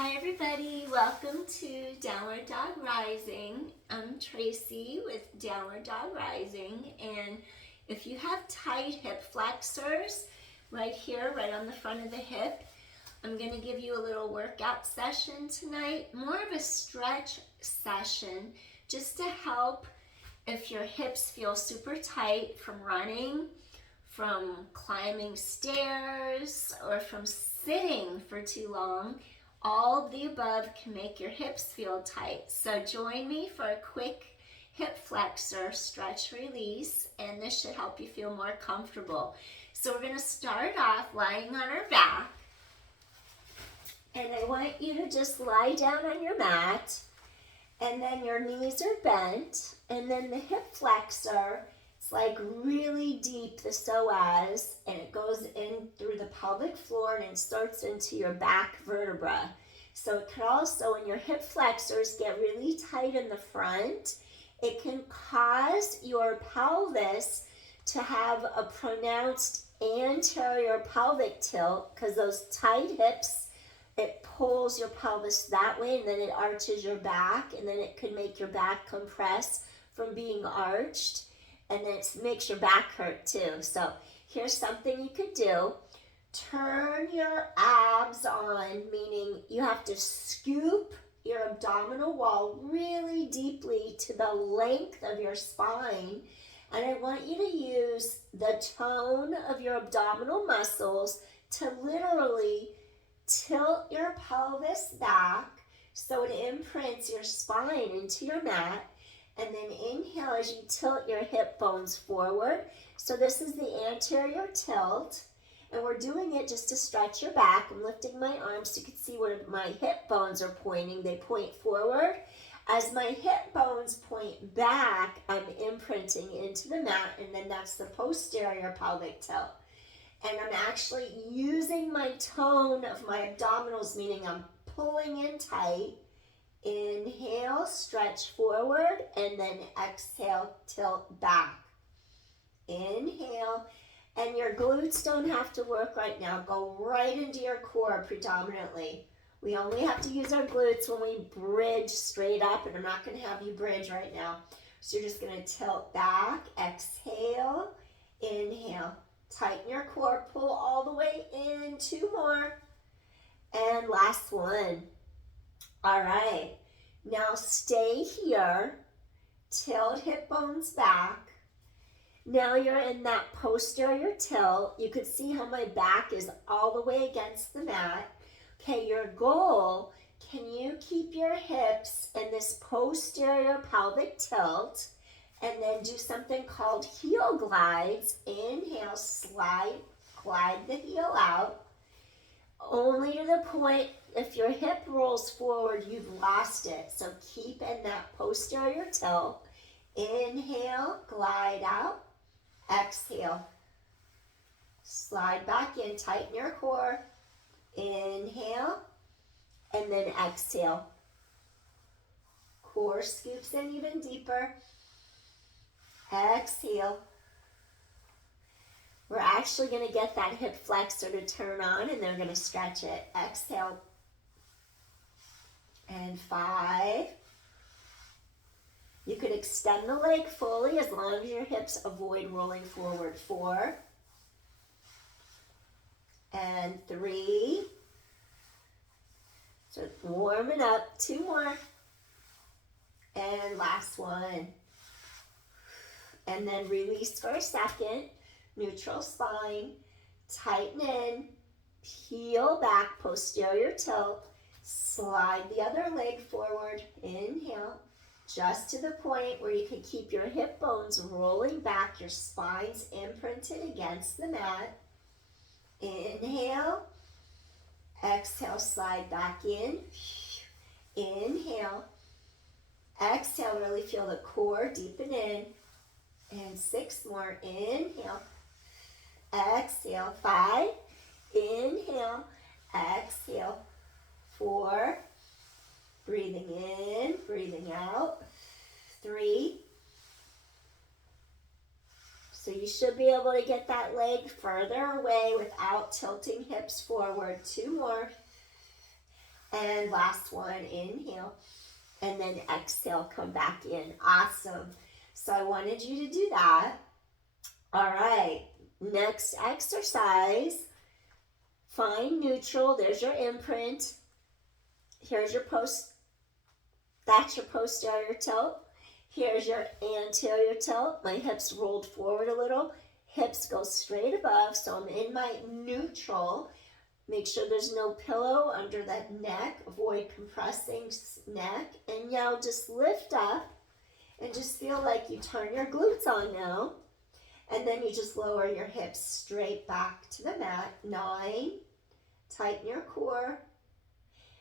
Hi everybody, welcome to Downward Dog Rising. I'm Tracy with Downward Dog Rising, and if you have tight hip flexors right here, right on the front of the hip, I'm going to give you a little workout session tonight, more of a stretch session, just to help if your hips feel super tight from running, from climbing stairs, or from sitting for too long. All of the above can make your hips feel tight. So join me for a quick hip flexor stretch release, and this should help you feel more comfortable. So we're going to start off lying on our back, and I want you to just lie down on your mat, and then your knees are bent, and then the hip flexor, it's like really deep, the psoas, and it goes in through the pelvic floor and it starts into your back vertebra. So it can also, when your hip flexors get really tight in the front, it can cause your pelvis to have a pronounced anterior pelvic tilt, because those tight hips, it pulls your pelvis that way, and then it arches your back, and then it could make your back compress from being arched, and then it makes your back hurt too. So here's something you could do. Turn your abs on, meaning you have to scoop your abdominal wall really deeply to the length of your spine. And I want you to use the tone of your abdominal muscles to literally tilt your pelvis back so it imprints your spine into your mat. And then inhale as you tilt your hip bones forward. So this is the anterior tilt. And we're doing it just to stretch your back. I'm lifting my arms so you can see where my hip bones are pointing. They point forward. As my hip bones point back, I'm imprinting into the mat, and then that's the posterior pelvic tilt. And I'm actually using my tone of my abdominals, meaning I'm pulling in tight. Inhale, stretch forward, and then exhale, tilt back. Inhale, and your glutes don't have to work right now. Go right into your core predominantly. We only have to use our glutes when we bridge straight up, and I'm not going to have you bridge right now. So you're just going to tilt back, exhale, inhale. Tighten your core, pull all the way in, 2 more, and last one. All right, now stay here, tilt hip bones back. Now you're in that posterior tilt. You could see how my back is all the way against the mat. Okay, your goal, can you keep your hips in this posterior pelvic tilt, and then do something called heel glides. Inhale, glide the heel out. Only to the point, if your hip rolls forward, you've lost it. So keep in that posterior tilt. Inhale, glide out. Exhale. Slide back in, tighten your core. Inhale, and then exhale. Core scoops in even deeper. Exhale. We're actually going to get that hip flexor to turn on, and they're going to stretch it. Exhale. And 5. You could extend the leg fully as long as your hips avoid rolling forward. 4. And 3. So warming up. 2 more. And last one. And then release for a second. Neutral spine. Tighten in. Heel back, posterior tilt. Slide the other leg forward. Inhale. Just to the point where you can keep your hip bones rolling back. Your spine's imprinted against the mat. Inhale. Exhale, slide back in. Inhale. Exhale, really feel the core deepen in. And 6 more. Inhale. Exhale. 5. Inhale. Exhale. 4. Breathing in, breathing out. 3. So you should be able to get that leg further away without tilting hips forward. 2 more. And last one, inhale. And then exhale, come back in. Awesome. So I wanted you to do that. All right. Next exercise. Find neutral. There's your imprint. Here's your that's your posterior tilt. Here's your anterior tilt. My hips rolled forward a little. Hips go straight above, so I'm in my neutral. Make sure there's no pillow under that neck. Avoid compressing neck. And now just lift up and just feel like you turn your glutes on now. And then you just lower your hips straight back to the mat. 9. Tighten your core.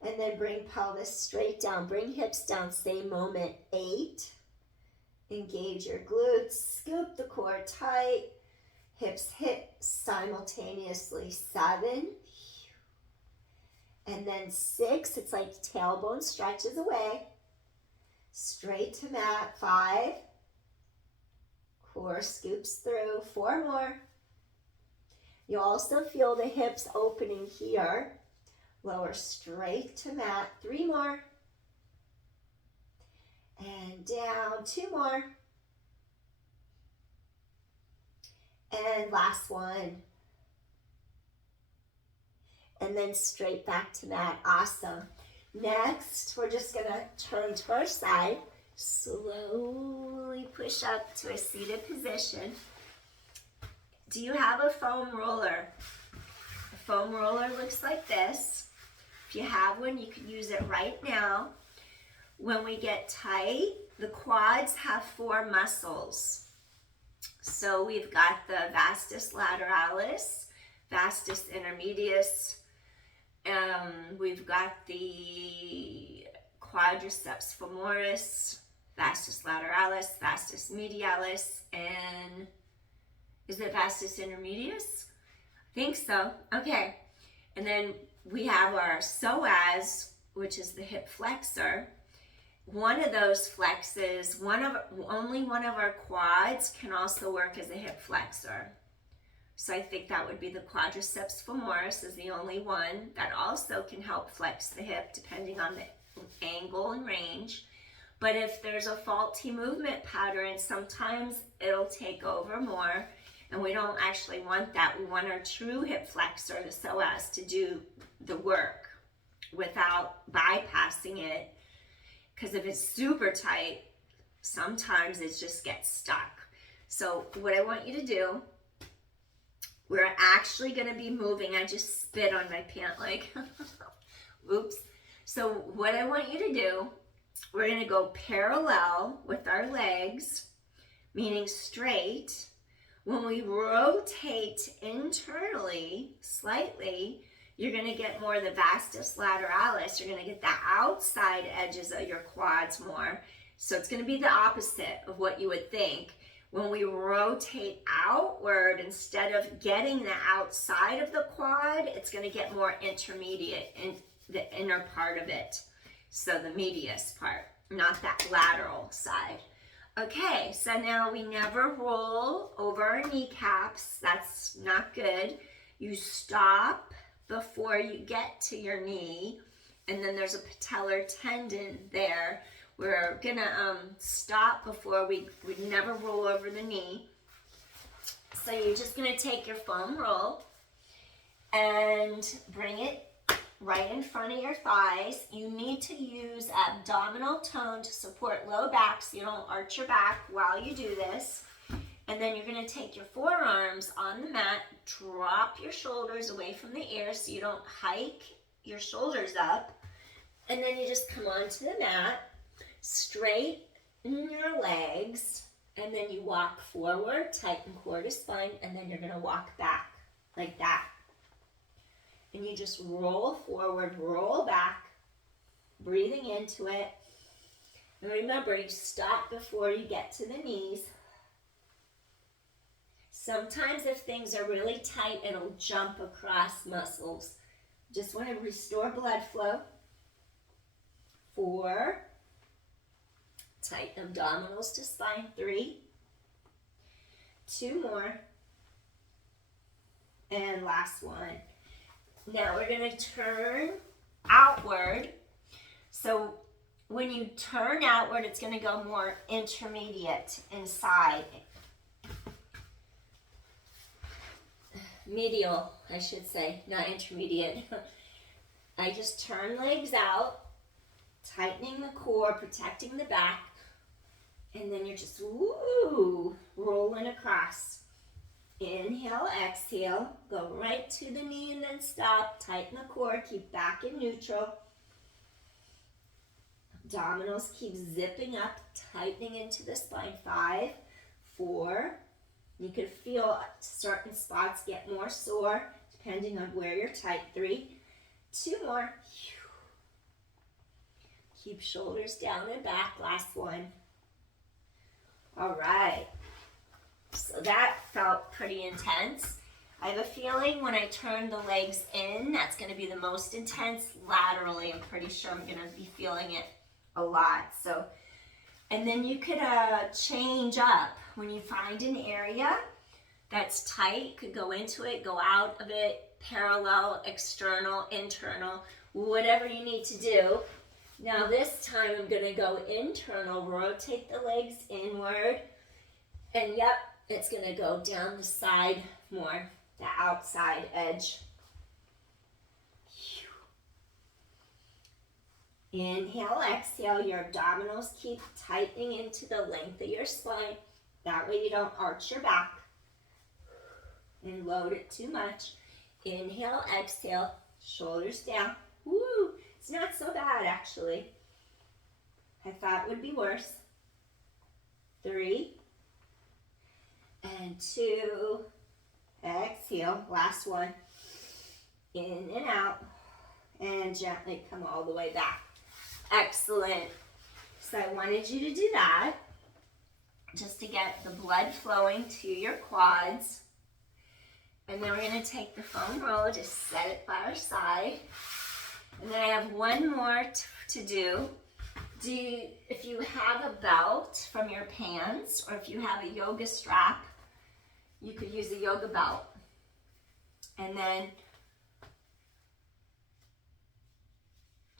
And then bring pelvis straight down. Bring hips down, same moment. 8. Engage your glutes. Scoop the core tight. Hips hit simultaneously. 7. And then 6. It's like tailbone stretches away. Straight to mat. 5. Core scoops through. 4 more. You also feel the hips opening here. Lower straight to mat. 3 more. And down. 2 more. And last one. And then straight back to mat. Awesome. Next, we're just going to turn to our side. Slowly push up to a seated position. Do you have a foam roller? A foam roller looks like this. If you have one, you can use it right now. When we get tight, the quads have 4 muscles. So we've got the vastus lateralis, vastus intermedius, we've got the quadriceps femoris, vastus lateralis, vastus medialis, and is it vastus intermedius? I think so. Okay. And then we have our psoas, which is the hip flexor. One of those flexes, only one of our quads can also work as a hip flexor. So I think that would be the quadriceps femoris is the only one that also can help flex the hip depending on the angle and range. But if there's a faulty movement pattern, sometimes it'll take over more, and we don't actually want that. We want our true hip flexor, the psoas, to do the work without bypassing it. Because if it's super tight, sometimes it just gets stuck. So what I want you to do, we're actually going to be moving. I just spit on my pant leg. Oops. So what I want you to do, we're going to go parallel with our legs, meaning straight. When we rotate internally slightly, you're going to get more of the vastus lateralis. You're going to get the outside edges of your quads more. So it's going to be the opposite of what you would think. When we rotate outward, instead of getting the outside of the quad, it's going to get more intermediate in the inner part of it. So the medius part, not that lateral side. Okay, so now we never roll over our kneecaps. That's not good. You stop before you get to your knee, and then there's a patellar tendon there. We're gonna stop before we never roll over the knee. So you're just gonna take your foam roll and bring it right in front of your thighs. You need to use abdominal tone to support low back so you don't arch your back while you do this. And then you're going to take your forearms on the mat, drop your shoulders away from the ears so you don't hike your shoulders up. And then you just come onto the mat, straighten your legs, and then you walk forward, tighten core to spine, and then you're going to walk back like that. And you just roll forward, roll back, breathing into it. And remember, you stop before you get to the knees. Sometimes if things are really tight, it'll jump across muscles. Just want to restore blood flow. 4. Tighten abdominals to spine. 3. 2 more. And last one. Now we're going to turn outward when you turn outward, it's going to go more intermediate inside. Medial, I should say, not intermediate. I just turn legs out, tightening the core, protecting the back, and then you're just, woo, rolling across. Inhale, exhale, go right to the knee and then stop, tighten the core, keep back in neutral. Abdominals keep zipping up, tightening into the spine. 5, 4, you could feel certain spots get more sore depending on where you're tight. 3, 2 more. Keep shoulders down and back. Last one. All right. So that felt pretty intense. I have a feeling when I turn the legs in, that's going to be the most intense. Laterally, I'm pretty sure I'm going to be feeling it a lot. So, and then you could change up when you find an area that's tight. Could go into it, go out of it, parallel, external, internal, whatever you need to do. Now this time I'm going to go internal, rotate the legs inward, and yep, it's going to go down the side more, the outside edge. Inhale, exhale, your abdominals keep tightening into the length of your spine. That way you don't arch your back and load it too much. Inhale, exhale, shoulders down. Woo! It's not so bad actually. I thought it would be worse. 3 and 2. Exhale, last one. In and out, and gently come all the way back. Excellent. So I wanted you to do that just to get the blood flowing to your quads. And then we're going to take the foam roller, just set it by our side. And then I have one more to do. If you have a belt from your pants, or if you have a yoga strap, you could use a yoga belt. And then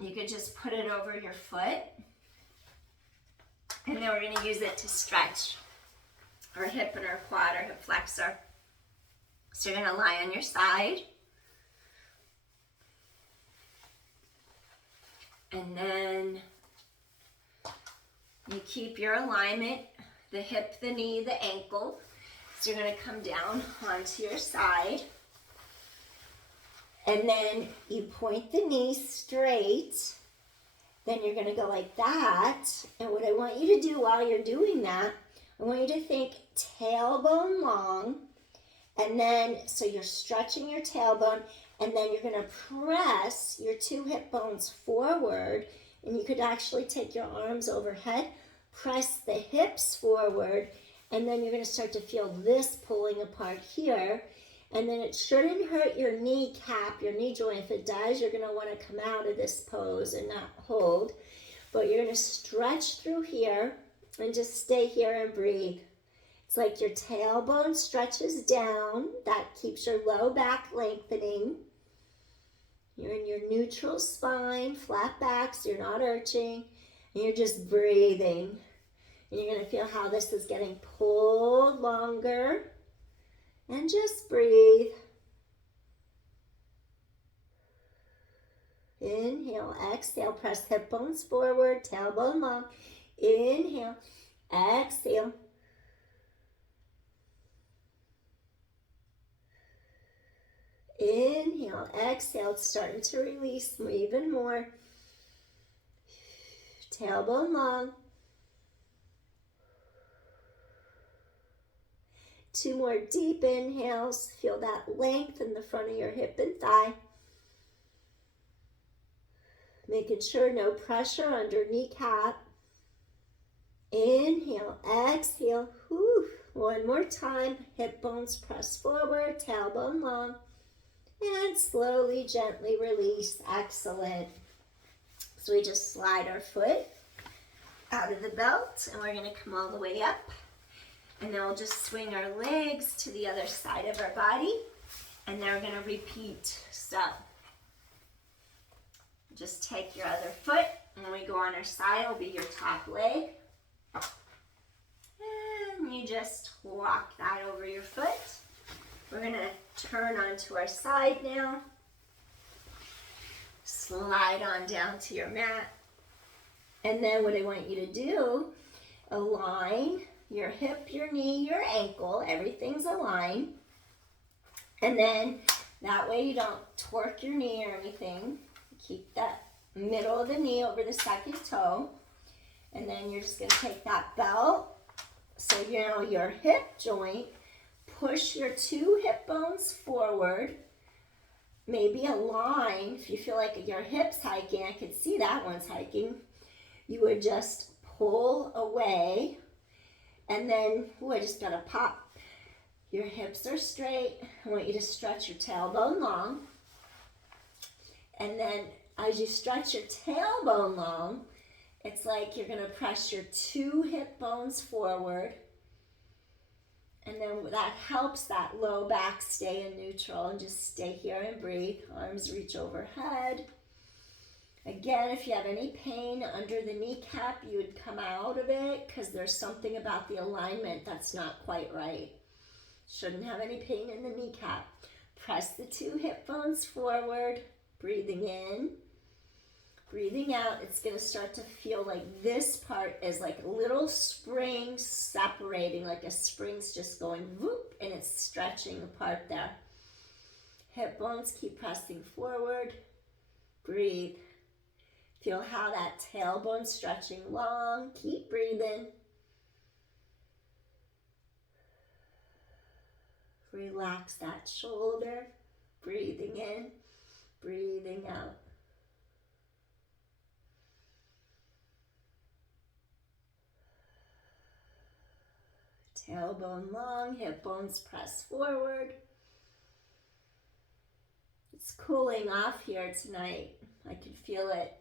you could just put it over your foot. And then we're going to use it to stretch our hip and our quad, our hip flexor. So you're going to lie on your side. And then you keep your alignment, the hip, the knee, the ankle. So you're going to come down onto your side. And then you point the knee straight. Then you're going to go like that. And what I want you to do while you're doing that, I want you to think tailbone long. And then, so you're stretching your tailbone. And then you're going to press your 2 hip bones forward. And you could actually take your arms overhead, press the hips forward. And then you're going to start to feel this pulling apart here. And then it shouldn't hurt your kneecap, your knee joint. If it does, you're going to want to come out of this pose and not hold. But you're going to stretch through here and just stay here and breathe. It's like your tailbone stretches down. That keeps your low back lengthening. You're in your neutral spine, flat back, so you're not arching. And you're just breathing. And you're going to feel how this is getting pulled longer. And just breathe. Inhale, exhale, press hip bones forward, tailbone long. Inhale, exhale. Inhale, exhale, it's starting to release even more. Tailbone long. 2 more deep inhales. Feel that length in the front of your hip and thigh. Making sure no pressure under kneecap. Inhale, exhale. Whew. One more time. Hip bones press forward, tailbone long. And slowly, gently release. Excellent. So we just slide our foot out of the belt and we're going to come all the way up. And then we'll just swing our legs to the other side of our body. And then we're going to repeat. So just take your other foot When we go on our side, it'll be your top leg. And you just walk that over your foot. We're gonna turn onto our side now. Slide on down to your mat. And then what I want you to do, align your hip, your knee, your ankle, everything's aligned. And then that way you don't torque your knee or anything. Keep that middle of the knee over the second toe. And then you're just gonna take that belt. So you know your hip joint, push your two hip bones forward. Maybe align, if you feel like your hip's hiking, I could see that one's hiking. You would just pull away, and then, I just gotta pop. Your hips are straight. I want you to stretch your tailbone long. And then as you stretch your tailbone long, it's like you're gonna press your two hip bones forward. And then that helps that low back stay in neutral, and just stay here and breathe. Arms reach overhead. Again, if you have any pain under the kneecap, you would come out of it because there's something about the alignment that's not quite right. Shouldn't have any pain in the kneecap. Press the two hip bones forward, breathing in. Breathing out, it's going to start to feel like this part is like little springs separating, like a spring's just going whoop, and it's stretching apart there. Hip bones keep pressing forward. Breathe. Feel how that tailbone's stretching long. Keep breathing. Relax that shoulder. Breathing in, breathing out. Tailbone long, hip bones press forward. It's cooling off here tonight. I can feel it.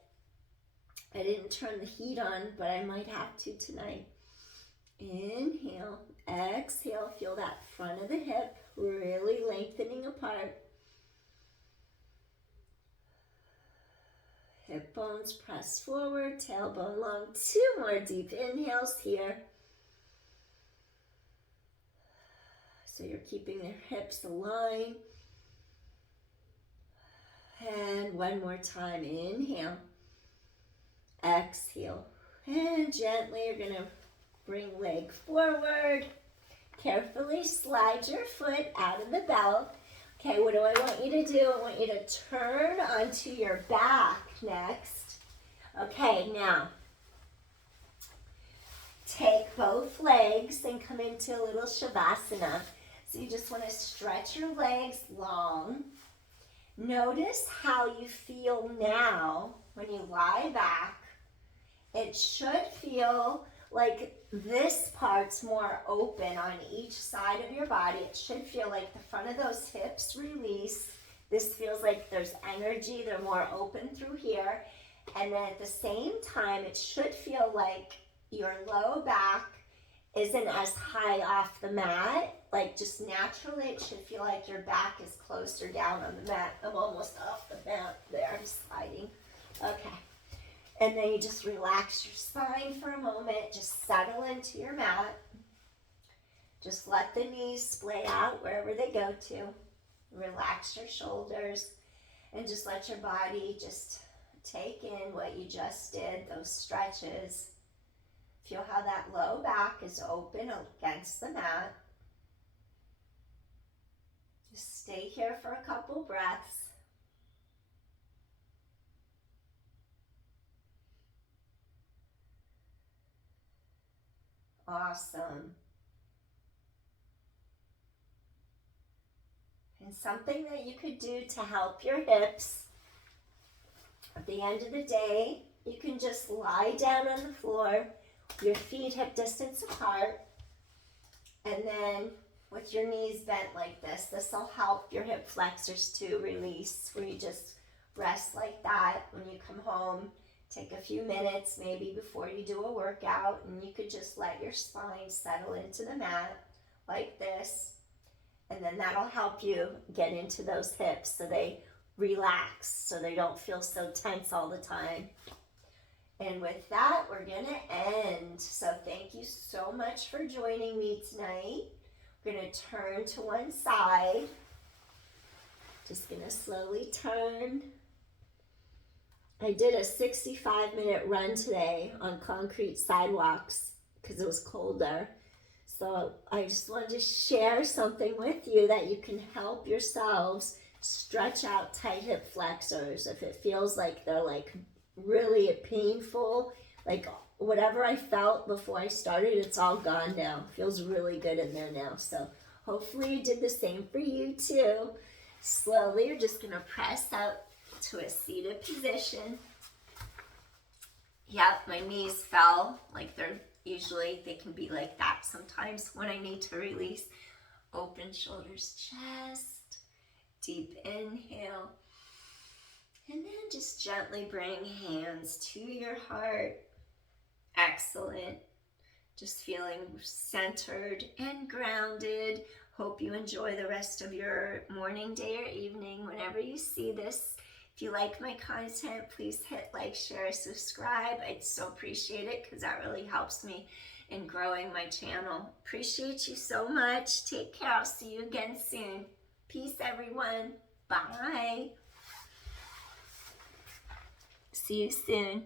I didn't turn the heat on, but I might have to tonight. Inhale, exhale, feel that front of the hip really lengthening apart. Hip bones press forward, tailbone long. Two more deep inhales here. So you're keeping their hips aligned. And one more time, inhale, exhale. And gently you're gonna bring leg forward. Carefully slide your foot out of the belt. Okay, what do I want you to do? I want you to turn onto your back next. Okay, now take both legs and come into a little Shavasana. So you just want to stretch your legs long. Notice how you feel now when you lie back. It should feel like this part's more open on each side of your body. It should feel like the front of those hips release. This feels like there's energy. They're more open through here. And then at the same time, it should feel like your low back isn't as high off the mat. Like just naturally, it should feel like your back is closer down on the mat. I'm almost off the mat there. I'm sliding. Okay. And then you just relax your spine for a moment. Just settle into your mat. Just let the knees splay out wherever they go to. Relax your shoulders. And just let your body just take in what you just did, those stretches. Feel how that low back is open against the mat. Just stay here for a couple breaths. Awesome. And something that you could do to help your hips, at the end of the day, you can just lie down on the floor, your feet hip distance apart, and then with your knees bent like this will help your hip flexors to release, where you just rest like that when you come home. Take a few minutes maybe before you do a workout, and you could just let your spine settle into the mat like this, and then that'll help you get into those hips so they relax, so they don't feel so tense all the time. And with that, we're gonna end. So thank you so much for joining me tonight. We're gonna turn to one side. Just gonna slowly turn. I did a 65-minute run today on concrete sidewalks because it was colder. So I just wanted to share something with you that you can help yourselves stretch out tight hip flexors. If it feels like they're like really painful, like whatever I felt before I started, it's all gone now. Feels really good in there now. So hopefully you did the same for you too. Slowly, you're just gonna press out to a seated position. Yep, my knees fell. Like they can be like that sometimes when I need to release. Open shoulders, chest, deep inhale. And then just gently bring hands to your heart. Excellent. Just feeling centered and grounded. Hope you enjoy the rest of your morning, day, or evening whenever you see this. If you like my content, please hit like, share, subscribe. I'd so appreciate it because that really helps me in growing my channel. Appreciate you so much. Take care. I'll see you again soon. Peace, everyone. Bye. See you soon.